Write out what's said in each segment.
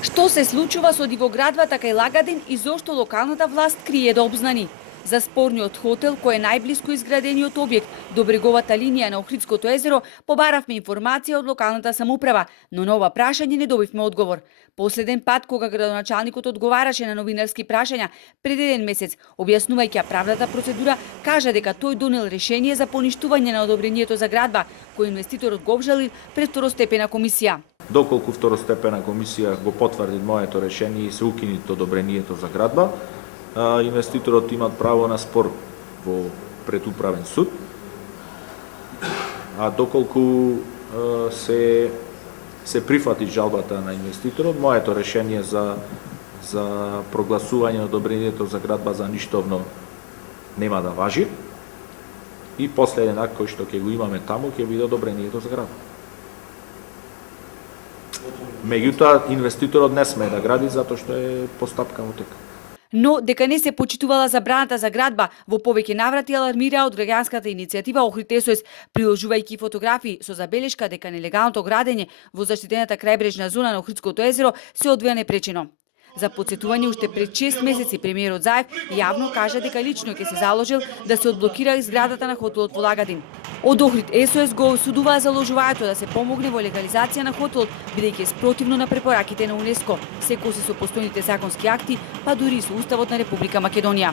Што се случува со Дивоградва, така и Лагадин и зошто локалната власт крие да обзнани? За спорниот хотел, кој е најблиску изградениот објект до бреговата линија на Охридското езеро, побаравме информација од локалната самоуправа, но на ова прашање не добивме одговор. Последен пат, кога градоначалникот одговараше на новинарски прашања пред еден месец, објаснувајќи правната процедура, кажа дека тој донел решение за поништување на одобрението за градба, кој инвеститорот го обжалил пред второстепена комисија. Доколку второстепена комисија го потврди моето решение и се укини одобрението за градба, инвеститорот има право на спор во предуправен суд. А доколку се прифати жалбата на инвеститорот, моето решение за прогласување на одобрението за градба за ништовно нема да важи. И последен акт кој што ќе го имаме таму ќе биде одобрението за градба. Меѓутоа, инвеститорот не смее да гради затоа што е постапка во тек. Но дека не се почитувала забраната за градба, во повеќе наврати алармира од граѓанската иницијатива Охрид СОС, приложувајќи фотографии со забелешка дека нелегалното градење во заштитената крајбрежна зона на Охридското езеро се одвија непречено. За подсетување, уште пред 6 месеци премиерот Заев јавно кажа дека лично ќе се заложил да се одблокира изградата на хотелот во Лагадин. Од Охрид СОС го осудуваа заложувањето да се помогне во легализација на хотелот, бидејќи е спротивно на препораките на УНЕСКО, се коси со постојните законски акти, па дури и со Уставот на Република Македонија.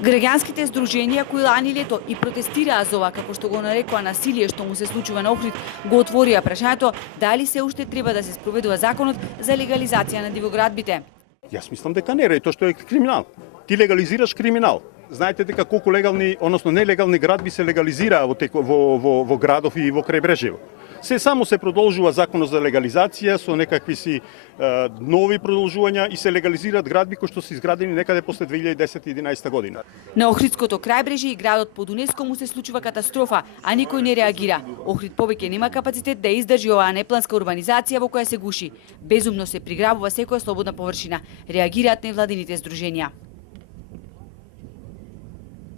Граѓанските здруженија кои лани лето и протестираа за ова, како што го нарекоа насилие што му се случува на Охрид, го отворија прашањето дали се уште треба да се спроведува законот за легализација на дивоградбите. Јас мислам дека не е, тоа што е криминал. Ти легализираш криминал. Знаете дека колку легални, односно нелегални градби се легализираа во градов и во крајбрежјево. Се само се продолжува законот за легализација со некакви си нови продолжувања и се легализираат градби кои што се изградени некаде после 2010-2011 година. На Охридското крајбрежје и градот под УНЕСКО му се случува катастрофа, а никој не реагира. Охрид повеќе нема капацитет да издржи оваа непланска урбанизација во која се гуши. Безумно се приграбува секоја слободна површина. Реагираат невладините здруженија.